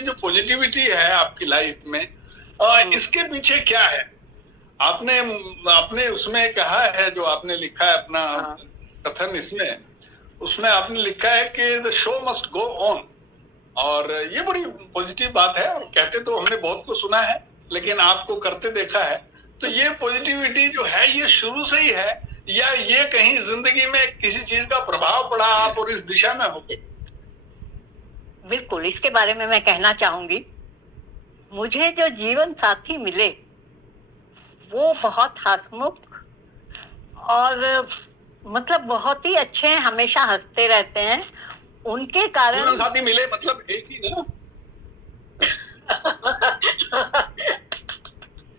ये जो पॉजिटिविटी है आपकी लाइफ में, इसके पीछे क्या है? आपने आपने उसमें कहा है, जो आपने लिखा है अपना कथन इसमें, उसमें आपने लिखा है कि the show must go on, और ये बड़ी पॉजिटिव बात है। और कहते तो हमने बहुत को सुना है, लेकिन आपको करते देखा है। तो ये पॉजिटिविटी जो है, ये शुरू से ही है, या ये कहीं जिंदगी में किसी चीज का प्रभाव पड़ा आप और इस दिशा में हो? बिल्कुल, इसके बारे में मैं कहना चाहूंगी। मुझे जो जीवन साथी मिले वो बहुत हंसमुख और मतलब बहुत ही अच्छे हैं, हमेशा हंसते रहते हैं। उनके कारण जीवन साथी मिले मतलब एक ही ना?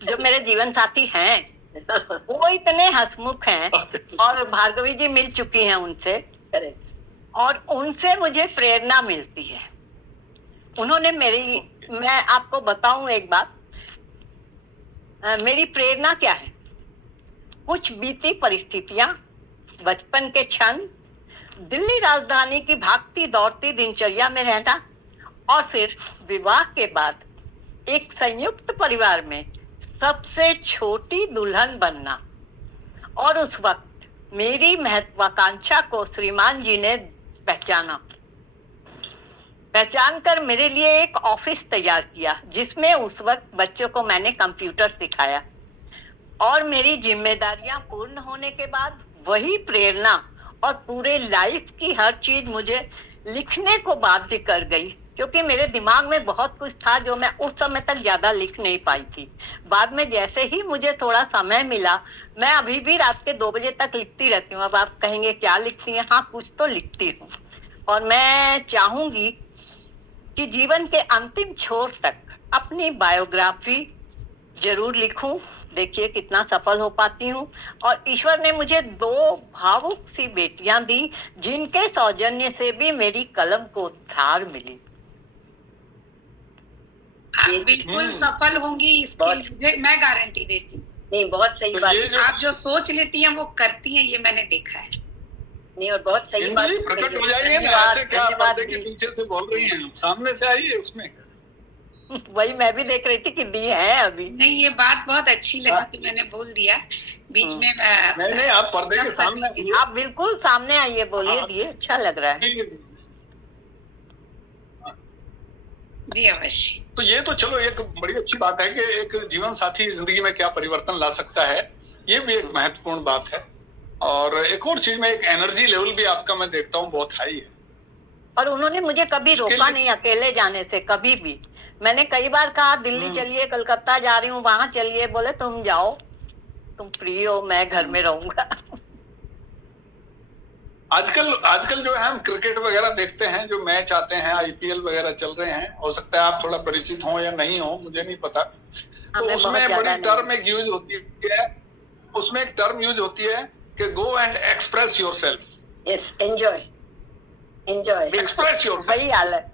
जो मेरे जीवन साथी हैं वो इतने हंसमुख हैं, और भार्गवी जी मिल चुकी हैं उनसे, और उनसे मुझे प्रेरणा मिलती है। उन्होंने मैं आपको बताऊं एक बात, मेरी प्रेरणा क्या है। कुछ बीती परिस्थितियां, बचपन के क्षण, दिल्ली राजधानी की भागती दौड़ती दिनचर्या में रहना, और फिर विवाह के बाद एक संयुक्त परिवार में सबसे छोटी दुल्हन बनना। और उस वक्त मेरी महत्वाकांक्षा को श्रीमान जी ने पहचान कर मेरे लिए एक ऑफिस तैयार किया, जिसमें उस वक्त बच्चों को मैंने कंप्यूटर सिखाया। और मेरी जिम्मेदारियां पूर्ण होने के बाद वही प्रेरणा और पूरे लाइफ की हर चीज मुझे लिखने को बाध्य कर गई, क्योंकि मेरे दिमाग में बहुत कुछ था जो मैं उस समय तक ज्यादा लिख नहीं पाई थी। बाद में जैसे ही मुझे थोड़ा समय मिला, मैं अभी भी रात के 2 बजे तक लिखती रहती हूँ। अब आप कहेंगे क्या लिखती हैं? हाँ, कुछ तो लिखती हूँ। और मैं चाहूंगी कि जीवन के अंतिम छोर तक अपनी बायोग्राफी जरूर लिखूं। देखिए कितना सफल हो पाती हूँ। और ईश्वर ने मुझे 2 भावुक सी बेटियां दी, जिनके सौजन्य से भी मेरी कलम को धार मिली। आप बिल्कुल सफल होंगी, इसकी मुझे मैं गारंटी देती हूँ। नहीं, बहुत सही बात है। आप जो सोच लेती हैं वो करती हैं, ये मैंने देखा है। नहीं, और बहुत सही बात। प्रकट हो जाइए ना, ऐसे क्या पर्दे के पीछे से बोल रही हैं, सामने से आइए उसमें। वही मैं भी देख रही थी कि दी है अभी। नहीं, ये बात बहुत अच्छी लगी कि मैंने बोल दिया बीच में। नहीं, आप पर्दे के सामने आइए। आप बिल्कुल सामने आइए, बोलिए। दिए अच्छा लग रहा है जी, अवश्य। तो ये तो चलो एक बड़ी अच्छी बात है कि एक जीवन साथी जिंदगी में क्या परिवर्तन ला सकता है, ये भी एक महत्वपूर्ण बात है। और एक और चीज में, एक एनर्जी लेवल भी आपका मैं देखता हूँ बहुत हाई है। और उन्होंने मुझे कभी रोका नहीं अकेले जाने से, कभी भी। मैंने कई बार कहा दिल्ली चलिए, कलकत्ता जा रही हूँ, वहां चलिए। बोले तुम जाओ, तुम फ्री हो, मैं घर में रहूंगा। आजकल जो है हम क्रिकेट वगैरह देखते हैं, जो मैच आते हैं, आईपीएल वगैरह चल रहे हैं। हो सकता है आप थोड़ा परिचित हो या नहीं हो, मुझे नहीं पता। तो उसमें बड़ी टर्म एक यूज होती है, उसमें एक टर्म यूज होती है कि go and express yourself. Yes, enjoy express yourself. वही हाल है।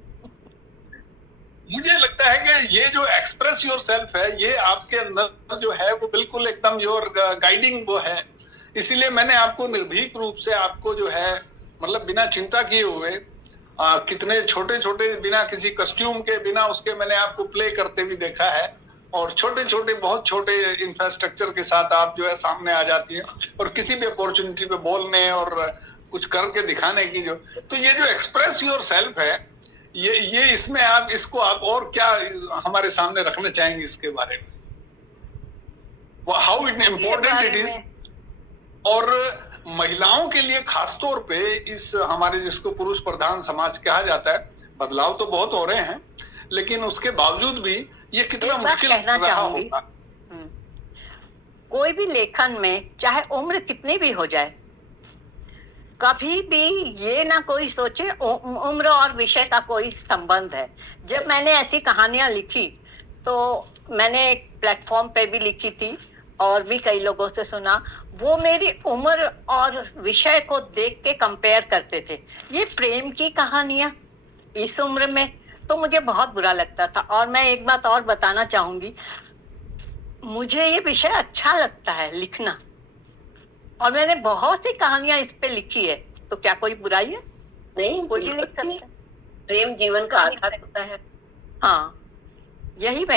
मुझे लगता है कि ये जो एक्सप्रेस योरसेल्फ है, ये आपके अंदर जो है वो बिल्कुल एकदम योर गाइडिंग वो है। इसीलिए मैंने आपको निर्भीक रूप से, आपको जो है मतलब बिना चिंता किए हुए, कितने छोटे छोटे, बिना किसी कस्ट्यूम के, बिना उसके मैंने आपको प्ले करते भी देखा है। और छोटे छोटे, बहुत छोटे इंफ्रास्ट्रक्चर के साथ आप जो है सामने आ जाती है, और किसी भी अपॉर्चुनिटी पे बोलने और कुछ करके दिखाने की जो, तो ये जो एक्सप्रेस योर सेल्फ है, ये इसमें आप इसको आप और क्या हमारे सामने रखना चाहेंगे इसके बारे में? How important it is. और महिलाओं के लिए खासतौर पे, इस हमारे जिसको पुरुष प्रधान समाज कहा जाता है, बदलाव तो बहुत हो रहे हैं, लेकिन उसके बावजूद भी ये कितना मुश्किल रहा होगा। कोई भी लेखन में चाहे उम्र कितनी भी हो जाए, कभी भी ये ना कोई सोचे उम्र और विषय का कोई संबंध है। जब मैंने ऐसी कहानियां लिखी तो मैंने एक प्लेटफॉर्म पे भी लिखी थी और भी कई लोगों से सुना, वो मेरी उम्र और विषय को देख के कंपेयर करते थे। ये प्रेम की कहानियां इस उम्र में, तो मुझे बहुत बुरा लगता था। और मैं एक बात और बताना चाहूंगी, मुझे ये विषय अच्छा लगता है लिखना, और मैंने बहुत सी कहानियां इस पे लिखी है। तो क्या कोई बुराई है? नहीं, कोई लिख सकता है। प्रेम जीवन का आधार होता है। हाँ, यही